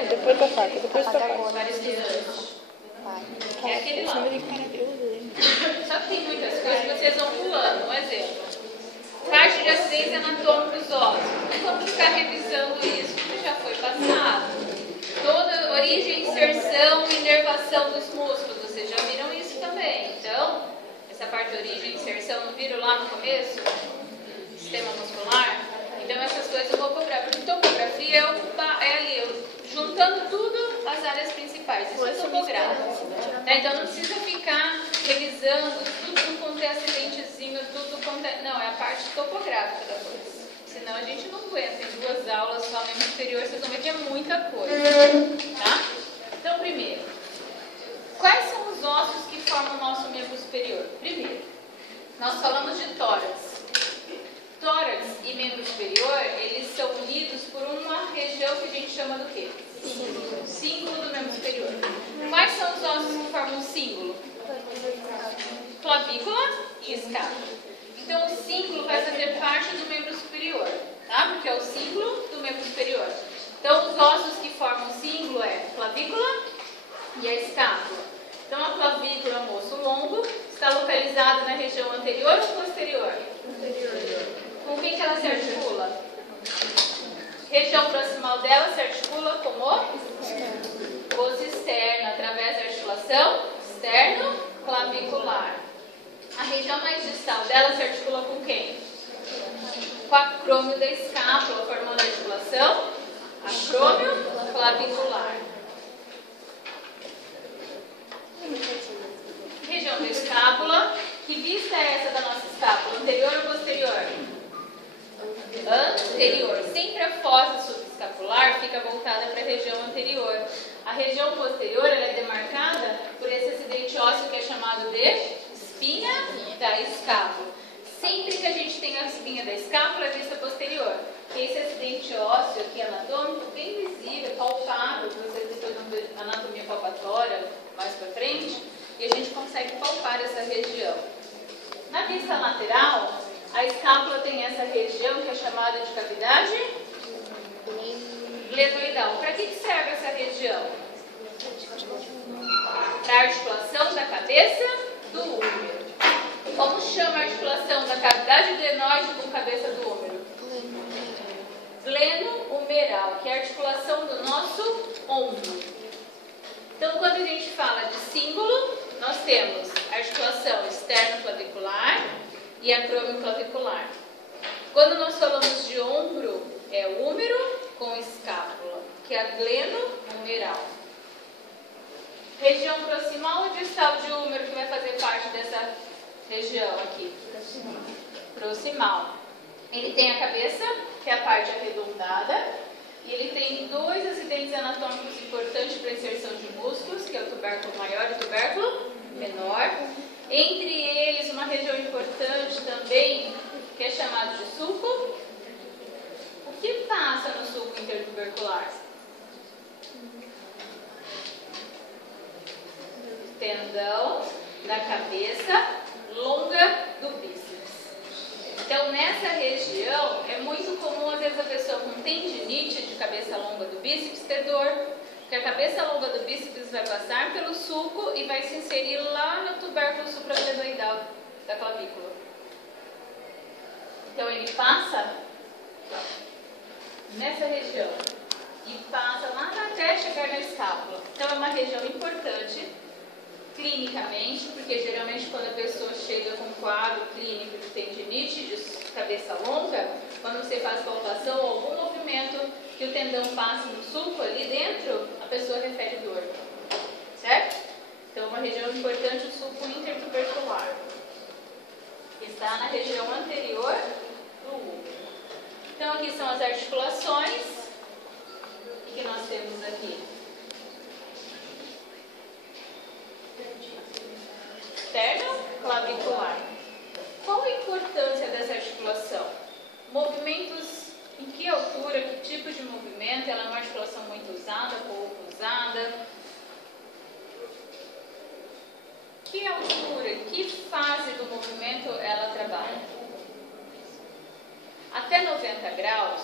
Não, depois da faca, depois da faca. Vários estudantes. É aquele lá. Só que tem muitas coisas que vocês vão pulando. Um exemplo. Parte de acidentes anatômicos ósseos. Não vamos ficar revisando isso, porque já foi passado. Toda origem, inserção e inervação dos músculos. Vocês já viram isso também. Então, essa parte de origem e inserção, não viram lá no começo? Sistema muscular. Então, essas coisas eu vou cobrar. Porque topografia é ali, juntando tudo as áreas principais. Isso é topográfico. Tá? Então, não precisa ficar revisando tudo quanto é acidentezinho, tudo quanto é... Não, é a parte topográfica da coisa. Senão a gente não aguenta. Em 2 aulas só membro superior, vocês vão ver que é muita coisa. Tá? Então, primeiro, quais são os ossos que formam o nosso membro superior? Primeiro, nós falamos de tórax. Tórax e membro superior, eles são unidos por uma região que a gente chama do quê? Símbolo do membro superior. Quais são os ossos que formam o símbolo? Clavícula e escápula. Então, o símbolo vai fazer parte do membro superior, tá? Porque é o símbolo do membro superior. Então, os ossos que formam o símbolo é a clavícula e a escápula. Então, a clavícula é um osso longo, está localizada na região anterior ou posterior? Anterior. Com quem que ela se articula? Região proximal dela se articula como osso externo, através da articulação externo-clavicular. A região mais distal dela se articula com quem? Com o acrômio da escápula, formando a articulação acrômio-clavicular. Região da escápula. Que vista é essa da nossa escápula? Anterior ou posterior? Anterior. Sempre a fossa subescapular fica voltada para a região anterior. A região posterior ela é demarcada por esse acidente ósseo que é chamado de espinha da escápula. Sempre que a gente tem a espinha da escápula, é vista posterior. Porque esse acidente ósseo aqui anatômico, bem visível, palpável, vocês depois vão ver anatomia palpatória mais para frente, e a gente consegue palpar essa região. Na vista lateral, a escápula tem essa região que é chamada de cavidade glenoidal. Para que serve essa região? Para a articulação da cabeça do úmero. Como chama a articulação da cavidade glenoide com cabeça do úmero? Gleno-humeral, que é a articulação do nosso ombro. Então, quando a gente fala de símbolo, nós temos a articulação externo-clavicular e acrômio-clavicular. Quando nós falamos de ombro, é o úmero com escápula, que é a gleno-humeral. Região proximal ou distal de úmero que vai fazer parte dessa região aqui? Proximal. Ele tem a cabeça, que é a parte arredondada, e ele tem 2 acidentes anatômicos importantes para inserção de músculos, que é o tubérculo maior e o tubérculo menor. Entre eles, uma região importante também, que é chamada de sulco. O que passa no sulco intertubercular? Tendão da cabeça longa do bíceps. Então, nessa região, é muito comum, às vezes, a pessoa com tendinite de cabeça longa do bíceps ter dor, porque a cabeça longa do bíceps vai passar pelo sulco e vai se inserir lá no tubérculo supraglenoidal da clavícula. Então, ele passa nessa região e passa lá até chegar na escápula. Então, é uma região importante clinicamente, porque geralmente quando a pessoa chega com um quadro clínico de tendinite de cabeça longa, quando você faz palpação ou algum movimento que o tendão passe no sulco ali dentro, a pessoa refere dor. Certo? Então, uma região importante, o sulco intertubercular. Está na região anterior do útero. Então, aqui são as articulações. O que nós temos aqui? Externo-clavicular. Qual a importância dessa articulação? Movimentos em que altura, que tipo de movimento? Ela é uma articulação muito usada, pouco usada? Que altura, que fase do movimento ela trabalha? Até 90 graus,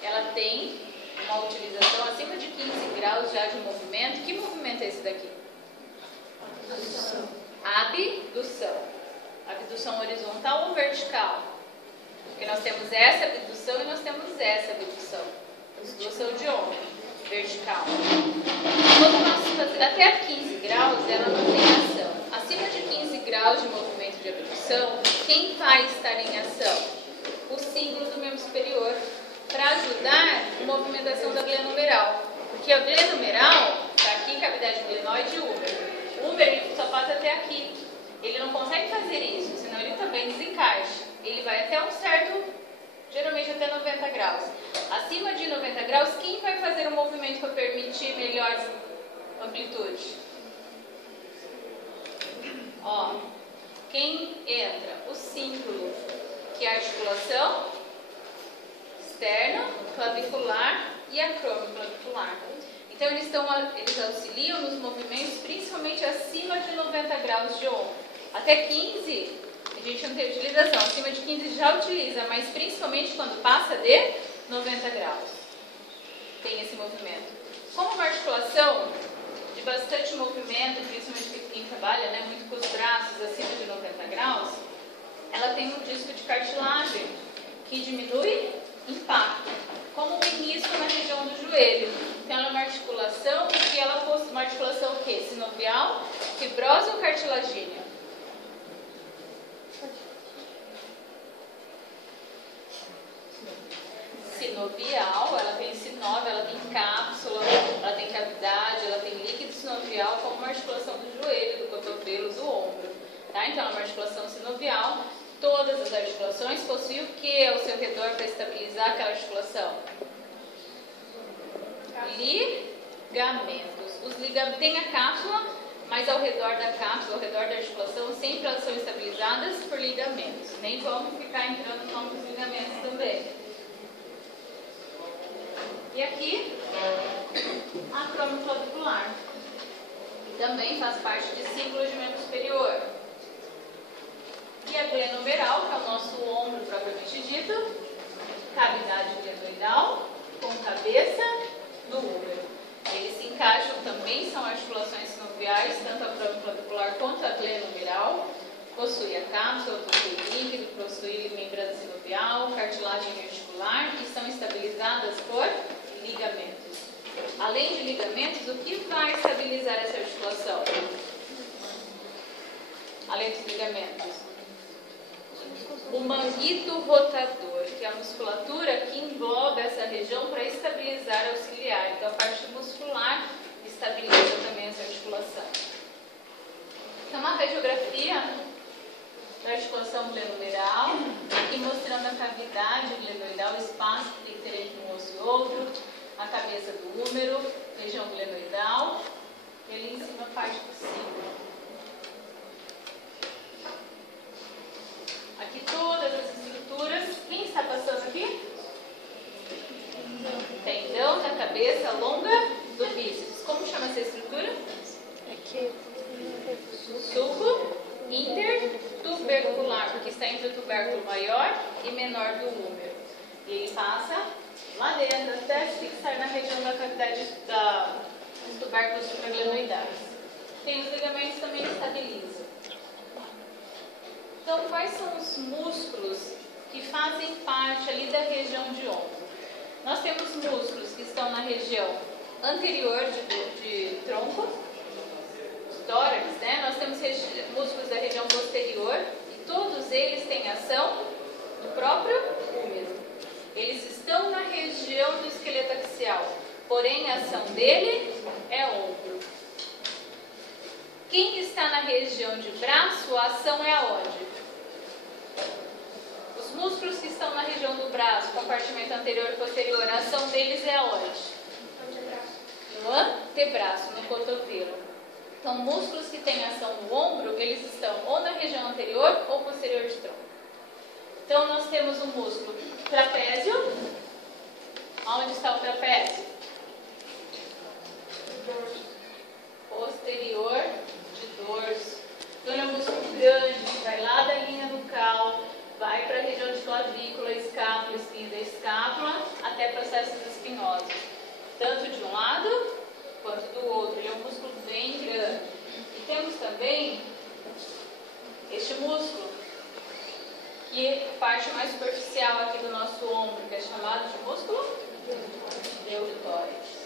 ela tem uma utilização acima de 15 graus já de movimento. Que movimento é esse daqui? Abdução. Abdução horizontal ou vertical? Porque nós temos essa abdução e nós temos essa abdução. As duas são de ombro. Vertical. Quando nós fazemos até 15 graus, ela não tem ação. Acima de 15 graus de movimento de abdução, quem vai estar em ação? O símbolo do membro superior, para ajudar a movimentação da glenomeral. Porque a glenomeral está aqui, cavidade glenoide e úmero. O úmero ele só passa até aqui. Ele não consegue fazer isso, senão ele também desencaixa. Ele vai até um certo, geralmente até 90 graus. Acima de 90 graus, quem vai fazer o movimento para permitir melhor amplitude? Ó, quem entra? O símbolo, que é a articulação externa, clavicular e acromioclavicular. Então eles auxiliam nos movimentos principalmente acima de 90 graus de ombro. Até 15 a gente não tem utilização, acima de 15 já utiliza, mas principalmente quando passa de 90 graus. Tem esse movimento. Como uma articulação de bastante movimento, principalmente quem trabalha muito com os braços acima de 90 graus, ela tem um disco de cartilagem que diminui impacto, como o menisco na região do joelho. Então ela é uma articulação que ela possui uma articulação o quê? Sinovial, fibrosa ou cartilagínea? Sinovial, ela tem sinóvio, ela tem cápsula, ela tem cavidade, ela tem líquido sinovial, como uma articulação do joelho, do cotovelo, do ombro. Tá? Então ela é uma articulação sinovial. Todas as articulações possuem o que ao seu redor para estabilizar aquela articulação? Ligamentos. Os ligamentos têm a cápsula, mas ao redor da cápsula, ao redor da articulação, sempre elas são estabilizadas por ligamentos. Nem vamos ficar entrando no nome dos ligamentos também. E aqui, a acromioclavicular, que também faz parte de símbolo de membro superior. E a glenomeral, que é o nosso ombro propriamente dito, cavidade glenoidal com cabeça do úmero. Eles se encaixam também, são articulações sinoviais, tanto a acromioclavicular quanto a glenomeral. Possui a cápsula, possui líquido, possui membrana sinovial, cartilagem articular, que são estabilizadas por ligamentos. Além de ligamentos, o que vai estabilizar essa articulação? Além dos ligamentos? O manguito rotador, que é a musculatura que engloba essa região para estabilizar, auxiliar. Então, a parte muscular estabiliza também essa articulação. Então, uma radiografia da articulação glenomeral, aqui mostrando a cavidade glenoidal, o espaço que tem que ter entre um osso e outro, a cabeça do úmero, região glenoidal, e ali em cima a parte do símbolo. Aqui todas as estruturas. Quem está passando aqui? Tendão da cabeça longa do bíceps. Como chama essa estrutura? Aqui. Sulco intertubercular, porque está entre o tubérculo maior e menor do úmero. E ele passa lá dentro até se fixar na região da cavidade dos tubérculos supraglenoidais. Tem os ligamentos também que estabilizam. Então, quais são os músculos que fazem parte ali da região de ombro? Nós temos músculos que estão na região anterior de tronco, tórax, né? Nós temos músculos da região posterior e todos eles têm ação no próprio úmero. Eles estão na região do esqueleto axial, porém a ação dele é ombro. Quem está na região de braço, a ação é aonde? Os músculos que estão na região do braço, compartimento anterior e posterior, a ação deles é aonde? No antebraço, no cotovelo. Então, músculos que têm ação no ombro, eles estão ou na região anterior ou posterior de tronco. Então, nós temos o músculo trapézio. Onde está o trapézio? Posterior de dorso. Então, ele é um músculo grande, vai lá da linha nucal, vai para a região de clavícula, escápula, espinha da escápula, até processos espinhosos. que parte mais superficial aqui do nosso ombro, que é chamado de músculo deltoide.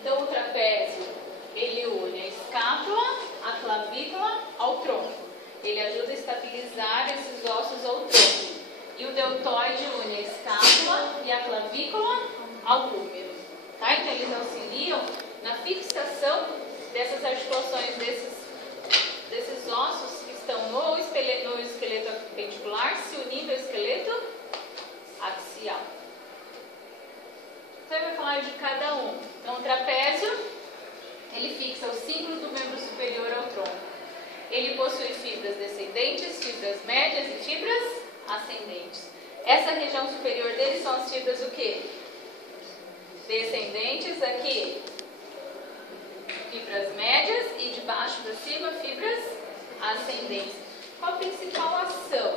Então, o trapézio, ele une a escápula, a clavícula ao tronco. Ele ajuda a estabilizar esses ossos ao tronco. E o deltoide une a escápula e a clavícula ao glúmero. Tá? Então, eles auxiliam na fixação dessas articulações, desses ossos que estão no esqueleto appendicular, se unindo ao esqueleto axial. Então, eu vou falar de cada um. Então, o trapézio, ele fixa o símbolo do membro superior ao tronco. Ele possui fibras descendentes, fibras médias e fibras ascendentes. Essa região superior dele são as fibras o quê? Descendentes, aqui fibras médias e de baixo para cima fibras ascendentes. Qual a principal ação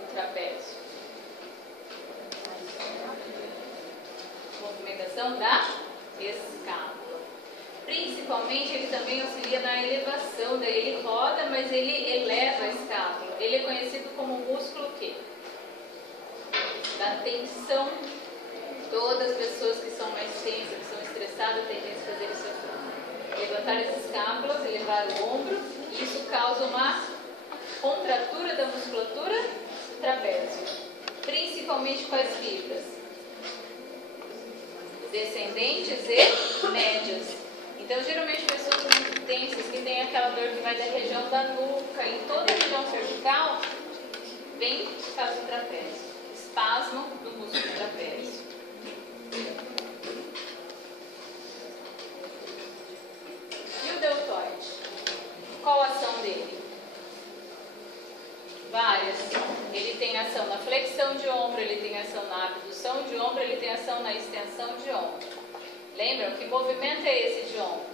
do trapézio? Movimentação da escápula. Principalmente, ele também auxilia na elevação, daí ele roda, mas ele eleva a escápula. Ele é conhecido como músculo quê? Da tensão. Todas as pessoas que são mais tensas, que são estressadas, tendem a fazer isso aqui. Levantar as escápulas, elevar o ombro, e isso causa uma contratura da musculatura do trapézio. Principalmente com as fibras descendentes e médias. Então, geralmente, pessoas muito tensas, que têm aquela dor que vai da região da nuca e toda a região cervical, vem por causa do trapézio. Espasmo do músculo trapézio. E o deltoide? Qual a ação dele? Várias. Ele tem ação na flexão de ombro, ele tem ação na abdução de ombro, ele tem ação na extensão de ombro. Lembram? Que movimento é esse de ombro?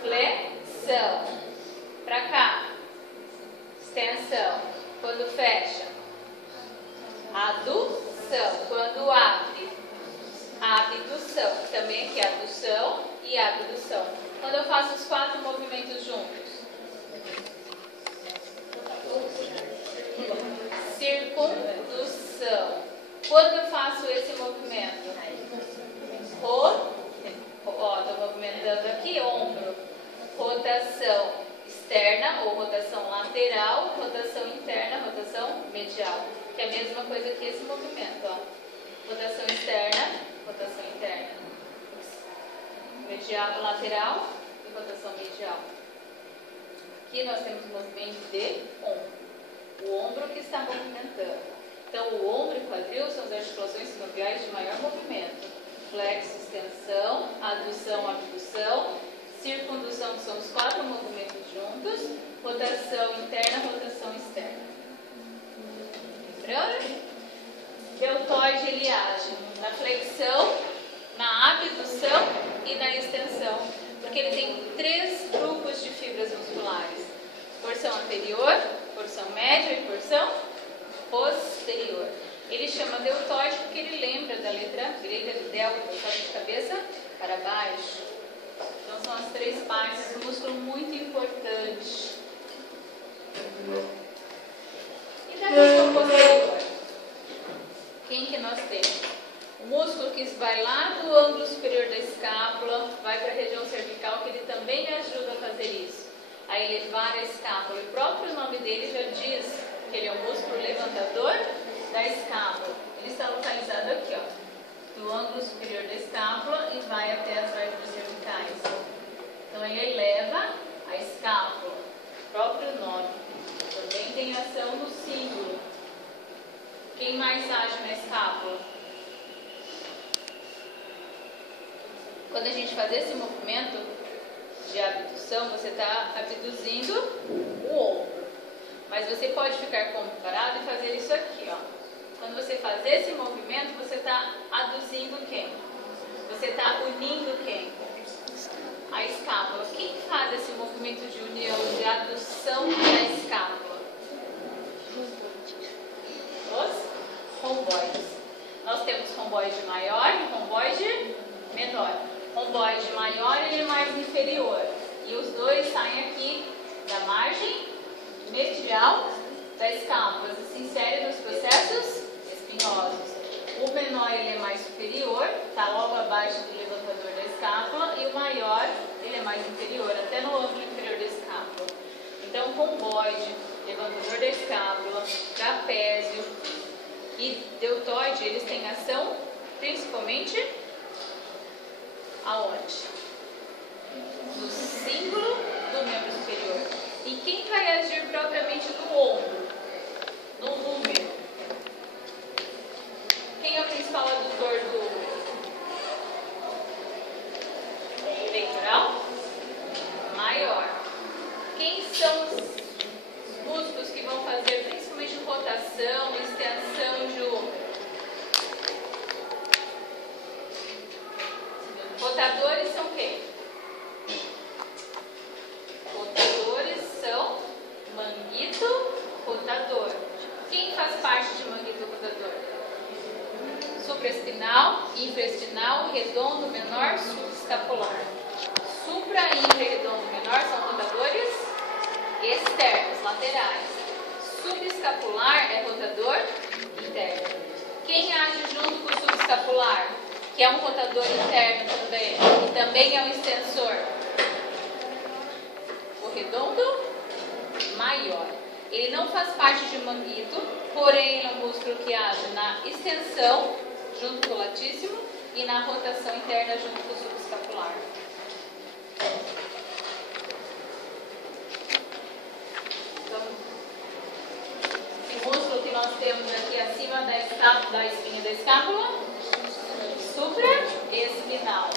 Flexão. Para cá. Extensão. Quando fecha. Adução. Quando abre. Abdução. Também aqui adução e abdução. Quando eu faço os 4 movimentos juntos. Circundução. Quando eu faço esse movimento, estou movimentando aqui, ombro, rotação externa ou rotação lateral, rotação interna, rotação medial, que é a mesma coisa que esse movimento, ó. Rotação externa, rotação interna, medial, lateral e rotação medial. Aqui nós temos o movimento de ombro, o ombro que está movimentando. Então, o ombro e quadril são as articulações sinoviais de maior movimento. Flexo, extensão, adução, abdução, circundução, que são os 4 movimentos juntos, rotação interna, rotação externa. Lembrando? Deltoide, ele age na flexão, na abdução e na extensão, porque ele tem 3 grupos de fibras musculares. Porção anterior, porção média e porção posterior. Ele chama deltoide porque ele lembra da letra grega de delta, de cabeça para baixo. Então são as 3 partes do músculo muito importante. E daqui para o posterior? Quem que nós temos? O músculo que vai lá do ângulo superior da escápula, vai para a região cervical, que ele também ajuda a fazer isso, a elevar a escápula. O próprio nome dele já diz que ele é o músculo levantador da escápula. Ele está localizado aqui, ó, no ângulo superior da escápula e vai até as vértebras cervicais. Então ele eleva a escápula, o próprio nome. Também tem ação no símbolo. Quem mais age na escápula? Quando a gente faz esse movimento de abdução, você está abduzindo o ombro. Mas você pode ficar parado e fazer isso aqui, ó. Quando você faz esse movimento, você está aduzindo quem? Você está unindo quem? A escápula. Quem faz esse movimento de união, de adução da escápula? Os romboides. Nós temos romboide maior e romboide menor. Romboide maior, ele é mais inferior. E os dois saem aqui da margem medial da escápula, se inserem nos processos espinhosos. O menor ele é mais superior, está logo abaixo do levantador da escápula, e o maior ele é mais inferior, até no ângulo inferior da escápula. Então, romboide, levantador da escápula, trapézio e deltoide, eles têm ação principalmente aonde? No símbolo do membro superior. E quem vai agir propriamente no ombro? No úmero. Quem é o principal adutor do úmero? Peitoral? Maior. Quem são os músculos que vão fazer principalmente rotação e extensão de úmero? Rotadores são quem? Rotadores são manguito rotador. Quem faz parte de manguito rotador? Supraespinal, infraespinal, redondo menor, subescapular. Supra, infra e redondo menor são rotadores externos, laterais. Subescapular é rotador interno. Quem age junto com o subescapular? Que é um rotador interno também, e também é um extensor. O redondo maior. Ele não faz parte de manguito, porém ele é um músculo que age na extensão, junto com o latíssimo, e na rotação interna, junto com o subescapular. Então, esse músculo que nós temos aqui acima da espinha da escápula, supraespinal.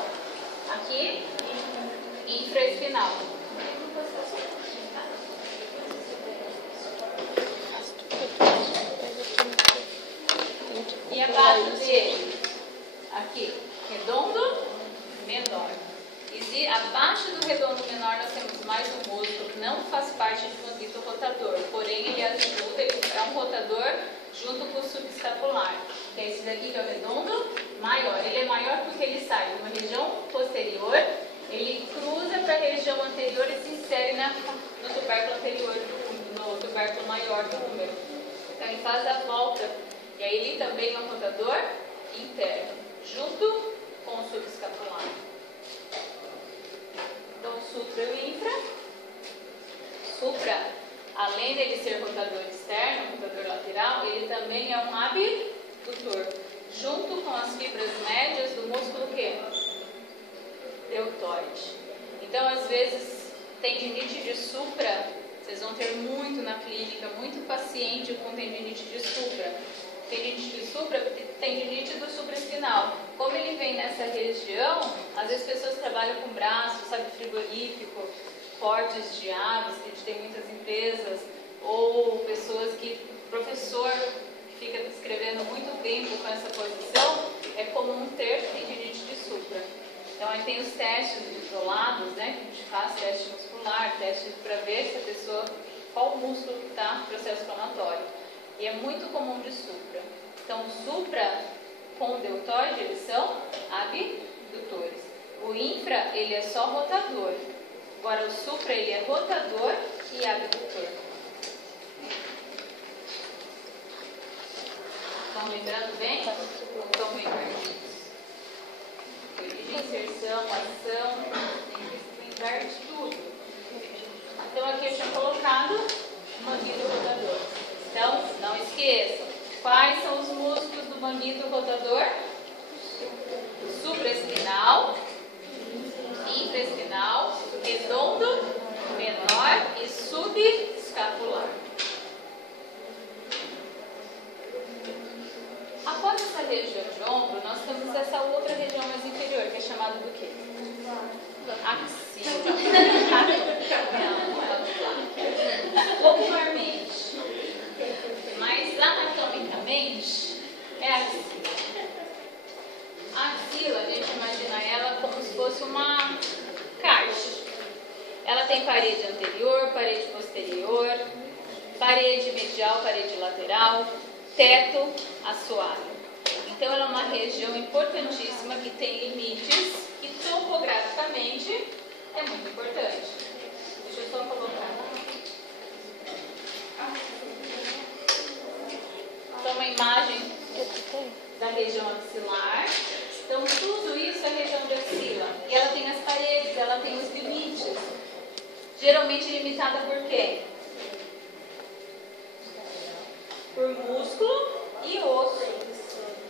Aqui, infraespinal. E abaixo dele, aqui, redondo menor. E abaixo do redondo menor nós temos mais um músculo que não faz parte do manguito rotador, porém ele ajuda, ele é um rotador junto com o subescapular. Que é esse daqui que é o redondo maior. Ele é maior porque ele sai de uma região posterior, ele cruza para a região anterior e se insere no tubérculo anterior, no tubérculo maior do úmero. Então ele faz a volta. E aí ele também é um rotador interno, junto com o subescapular. Então o supra e o infra. Supra, além dele ser rotador externo, rotador lateral, ele também é um abdutor, junto com as fibras médias do músculo que? Deltoide. Então, às vezes, tendinite de supra, vocês vão ter muito na clínica, muito paciente com tendinite de supra. Tendinite de supra, tendinite do supraespinal. Como ele vem nessa região, às vezes pessoas trabalham com braço, sabe, frigorífico, cortes de aves, que a gente tem muitas empresas, ou pessoas que, professor que fica descrevendo muito tempo com essa posição, é comum ter tendinite de supra. Então aí tem os testes isolados, né, que a gente faz, teste muscular, teste para ver se a pessoa, qual músculo que está no processo inflamatório. E é muito comum de supra. Então o supra com o deltoide, eles são abdutores. O infra, ele é só rotador. Agora o supra, ele é rotador e abdutor. Estão lembrando bem? Ou estão bem perdidos? Origem, inserção, ação, tem que lembrar de tudo. Então aqui eu tinha colocado manguito rotador. Então, não esqueçam. Quais são os músculos do manguito rotador? Supraespinal, infraespinal, redondo, menor e subescapular. Após essa região de ombro, nós temos essa outra região mais inferior, que é chamada do quê? Axila. Não é popularmente. Mas anatomicamente é a axila. A axila, a gente imagina ela como se fosse uma caixa. Ela tem parede anterior, parede posterior, parede medial, parede lateral, teto, assoalho. Então ela é uma região importantíssima que tem limites que topograficamente É muito importante. Deixa eu só colocar. Então, uma imagem da região axilar. Então, tudo isso é a região de axila. E ela tem as paredes, ela tem os limites. Geralmente limitada por quê? Por músculo e osso.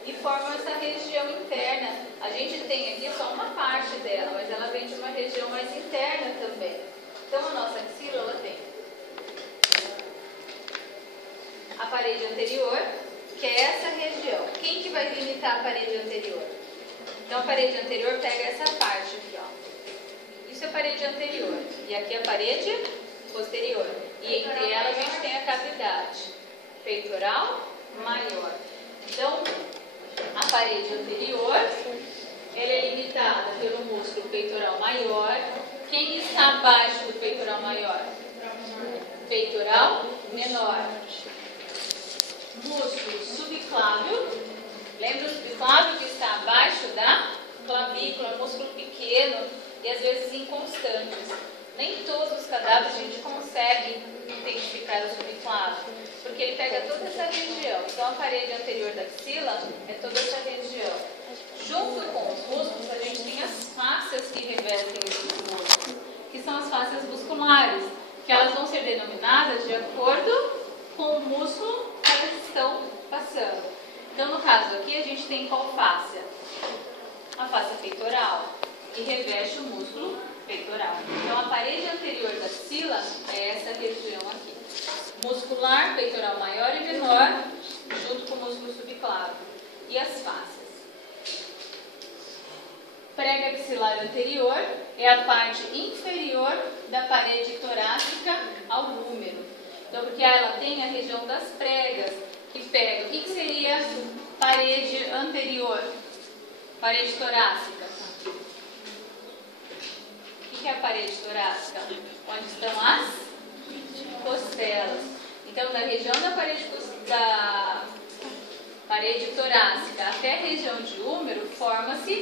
E formam essa região interna. A gente tem aqui só uma parte dela, mas ela vem de uma região mais interna também. Então, a nossa axila, ela tem a parede anterior, que é essa região. Quem que vai limitar a parede anterior? Então, a parede anterior pega essa parte aqui, ó. Isso é a parede anterior. E aqui a parede posterior. E entre elas a gente tem a cavidade peitoral maior. Então, a parede anterior, ela é limitada pelo músculo peitoral maior. Quem está abaixo do peitoral maior? Peitoral menor. Músculo subclávio. Lembra o subclávio que está abaixo da clavícula, músculo pequeno e às vezes inconstantes. Nem todos os cadáveres a gente consegue identificar o subclávio, porque ele pega toda essa região. Então a parede anterior da axila é toda essa região. Junto com os músculos, a gente tem as fáscias que revestem esses músculos, que são as fáscias musculares, que elas vão ser denominadas de acordo com o músculo que elas estão passando. Então, no caso aqui, a gente tem qual fáscia? A fáscia peitoral, que reveste o músculo peitoral. Então, a parede anterior da axila é essa região aqui. Muscular, peitoral maior e menor, junto com o músculo subclávio. E as fáscias. Prega axilar anterior é a parte inferior da parede torácica ao úmero. Então, porque ela tem a região das pregas, que pega. O que seria parede anterior? Parede torácica. O que é a parede torácica? Onde estão as costelas. Então, da região da parede torácica até a região de úmero, forma-se